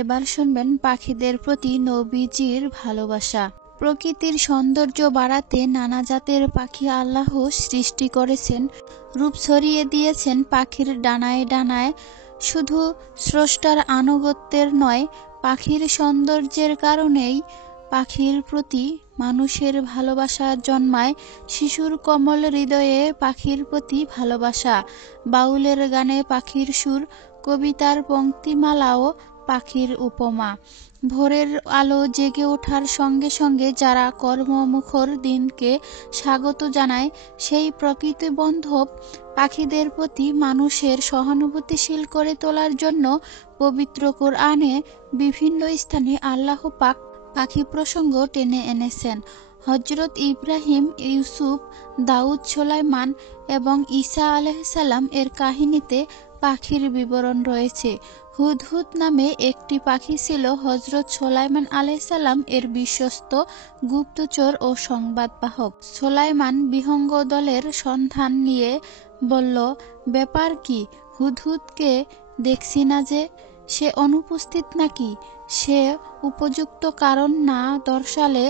এবার শুনবেন পাখিদের প্রতি নবীজির ভালোবাসা। প্রকৃতির সৌন্দর্য বাড়াতে নানা জাতের পাখি আল্লাহ সৃষ্টি করেছেন, রূপ ছড়িয়ে দিয়েছেন পাখির ডানায় ডানায়। শুধু স্রষ্টার আনুগত্যের নয়, পাখির সৌন্দর্যের কারণেই পাখির প্রতি মানুষের ভালোবাসা জন্মায়। শিশুর কোমল হৃদয়ে পাখির প্রতি ভালোবাসা, বাউলের গানে পাখির সুর, কবিতার পংক্তিমালাও পাখির উপমা। ভোরের আলো জেগে ওঠার সঙ্গে সঙ্গে যারা কর্মমুখর দিনকে স্বাগত জানায়, সেই প্রকৃতিবান্ধব পাখিদের প্রতি মানুষের সহানুভূতিশীল করে তোলার জন্য পবিত্র কোরআনে বিভিন্ন স্থানে আল্লাহ পাক পাখি প্রসঙ্গ টেনে এনেছেন। হযরত ইব্রাহিম, ইউসুফ, দাউদ, সুলাইমান এবং ঈসা আলাইহিসসালাম এর কাহিনীতে পাখির বিবরণ রয়েছে। হুদহুদ নামে একটি পাখি ছিল হযরত সুলাইমান আলাইহিসসালাম এর বিশ্বস্ত গুপ্তচর ও সংবাদবাহক। সুলাইমান বিহঙ্গ দলের সন্ধান নিয়ে বলল, ব্যাপার কি? হুদহুদকে দেখছি না যে, সে অনুপস্থিত নাকি? সে উপযুক্ত কারণ না দর্শালে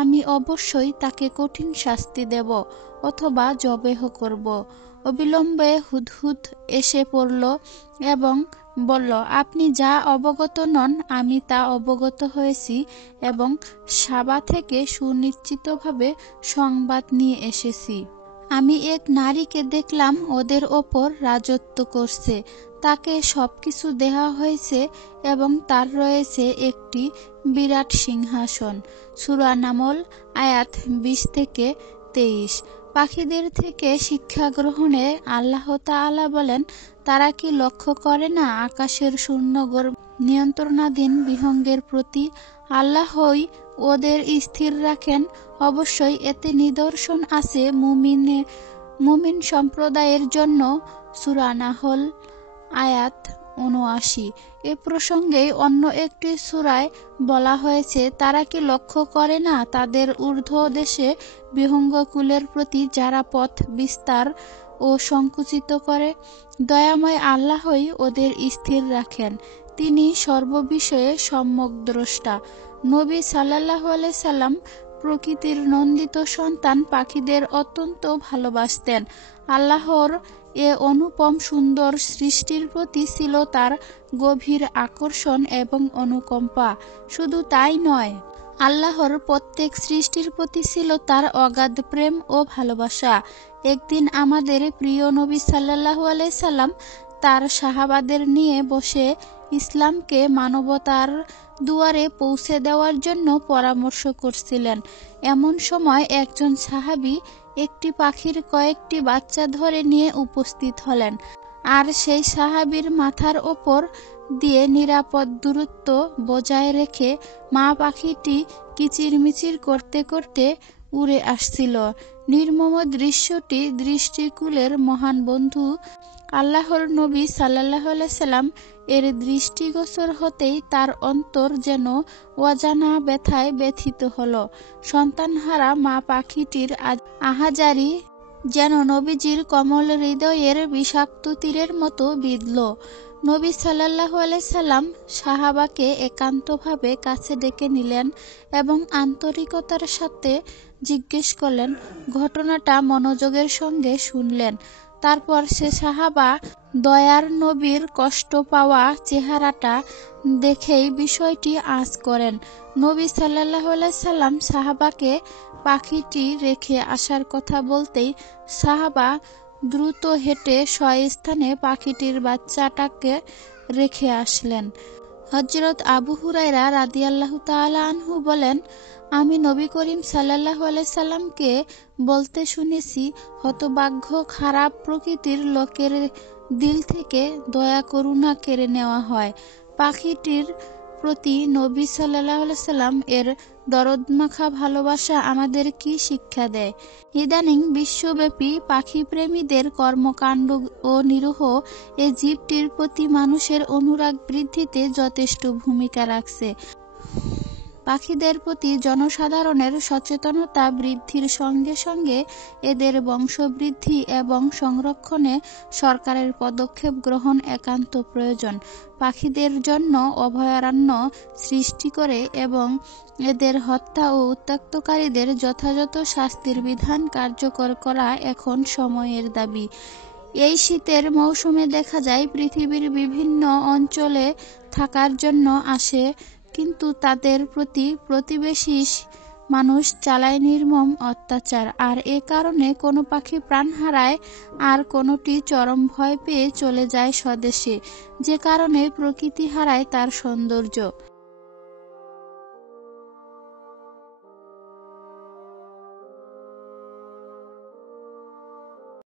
আমি অবশ্যই তাকে কঠিন শাস্তি দেব অথবা জবেহ করব। অবিলম্বে হুদহুদ এসে পড়ল এবং বলল, আপনি যা অবগত নন আমি তা অবগত হয়েছি এবং সাবা থেকে সুনিশ্চিতভাবে সংবাদ নিয়ে এসেছি। আমি এক নারীকে দেখলাম ওদের ওপর রাজত্ব করছে। তাকে সবকিছু দেয়া হয়েছে এবং তার রয়েছে একটি বিরাট সিংহাসন। সূরা নামল আয়াত 20-23। পাখিদের থেকে শিক্ষা গ্রহণে আল্লাহ তাআলা বলেন, তারা কি লক্ষ্য করে না আকাশের শূন্যগর্ভ নিয়ন্ত্রণাধীন বিহঙ্গের প্রতি? আল্লাহই ওদের স্থির রাখেন। অবশ্যই এতে নিদর্শন আছে মুমিন সম্প্রদায়ের জন্য। সূরা নাহল আয়াত ৭৯। এ প্রসঙ্গেই অন্য একটি সূরায় বলা হয়েছে, তারা কি লক্ষ্য করে না তাদের ঊর্ধ্বদেশে বিহঙ্গকুলের প্রতি যারা পথ বিস্তার ও সংকুচিত করে? দয়াময় আল্লাহই ওদের স্থির রাখেন, তিনি সর্ববিষয়ে সম্যক দ্রষ্টা। নবী সাল্লাল্লাহু আলাইহি সাল্লাম প্রকৃতির নন্দিত সন্তান পাখিদের অত্যন্ত ভালোবাসতেন। আল্লাহর এ অনুপম সুন্দর সৃষ্টির প্রতি ছিল তার গভীর আকর্ষণ এবং অনুকম্পা। শুধু তাই নয়, আল্লাহর প্রত্যেক সৃষ্টির প্রতি ছিল তার অগাধ প্রেম ও ভালোবাসা। একদিন আমাদের প্রিয় নবী সাল্লাল্লাহু আলাইহি সাল্লাম তার সাহাবাদের নিয়ে বসে ইসলামকে মানবতার দুয়ারে পৌঁছে দেওয়ার জন্য পরামর্শ করছিলেন। এমন সময় একজন সাহাবী একটি পাখির কয়েকটি বাচ্চা ধরে নিয়ে উপস্থিত হলেন, আর সেই সাহাবীর মাথার ওপর দিয়ে নিরাপদ দূরত্ব বজায় রেখে মা পাখিটি কিচিরমিচির করতে করতে উড়ে আসছিল। নির্মম দৃশ্যটি দৃষ্টিকুলের মহান বন্ধু আল্লাহর নবী সাল্লাল্লাহু আলাইহি সাল্লাম এর দৃষ্টিগোচর হতেই তার অন্তর যেন অজানা ব্যথায় ব্যথিত হল। সন্তানহারা মা পাখিটির আহাজারি যেন নবীজির কোমল হৃদয়ের বিষাক্ত তীরের মতো বিঁধল। নবী সাল্লাল্লাহু আলাইহি সাল্লাম সাহাবাকে একান্তভাবে কাছে ডেকে নিলেন এবং আন্তরিকতার সাথে জিজ্ঞেস করলেন, ঘটনাটা মনোযোগের সঙ্গে শুনলেন। তারপর সে সাহাবা দয়ার নবীর কষ্ট পাওয়া চেহারাটা দেখেই বিষয়টি আঁচ করেন। নবী সাল্লাল্লাহু আলাইহি সাল্লাম সাহাবাকে পাখিটি রেখে আসার কথা বলতেই সাহাবা দ্রুত হেঁটে স্বস্থানে পাখিটির বাচ্চাটাকে রেখে আসলেন। হযরত আবু হুরায়রা রাদিয়াল্লাহু তাআলা আনহু বলেন, আমি নবী করিম সাল্লাল্লাহু আলাইহি সাল্লামকে বলতে শুনেছি, হতভাগ্য খারাপ প্রকৃতির লোকের দিল থেকে দয়া করুণা কেড়ে নেওয়া হয়। পাখিটির প্রতি নবী সাল্লাল্লাহু আলাইহি সাল্লাম এর দরদমাখা ভালোবাসা আমাদের কি শিক্ষা দেয়? ইদানিং বিশ্বব্যাপী পাখিপ্রেমীদের কর্মকাণ্ড ও নিরীহ এ জীবটির প্রতি মানুষের অনুরাগ বৃদ্ধিতে যথেষ্ট ভূমিকা রাখছে। পাখিদের প্রতি জনসাধারণের সচেতনতা বৃদ্ধির সঙ্গে সঙ্গে এদের বংশবৃদ্ধি এবং সংরক্ষণে সরকারের পদক্ষেপ গ্রহণ একান্ত প্রয়োজন। পাখিদের জন্য অভয়ারণ্য সৃষ্টি করে এবং এদের হত্যা ও উত্ত্যক্তকারীদের যথাযথ শাস্তির বিধান কার্যকর করা এখন সময়ের দাবি। এই শীতের মৌসুমে দেখা যায় পৃথিবীর বিভিন্ন অঞ্চলে থাকার জন্য আসে, কিন্তু তাদের প্রতি প্রতিবেশী মানুষ চালায় নির্মম অত্যাচার। আর এ কারণে কোনো পাখি প্রাণ হারায়, আর কোনোটি চরম ভয় পেয়ে চলে যায় স্বদেশে, যে কারণে প্রকৃতি হারায় তার সৌন্দর্য।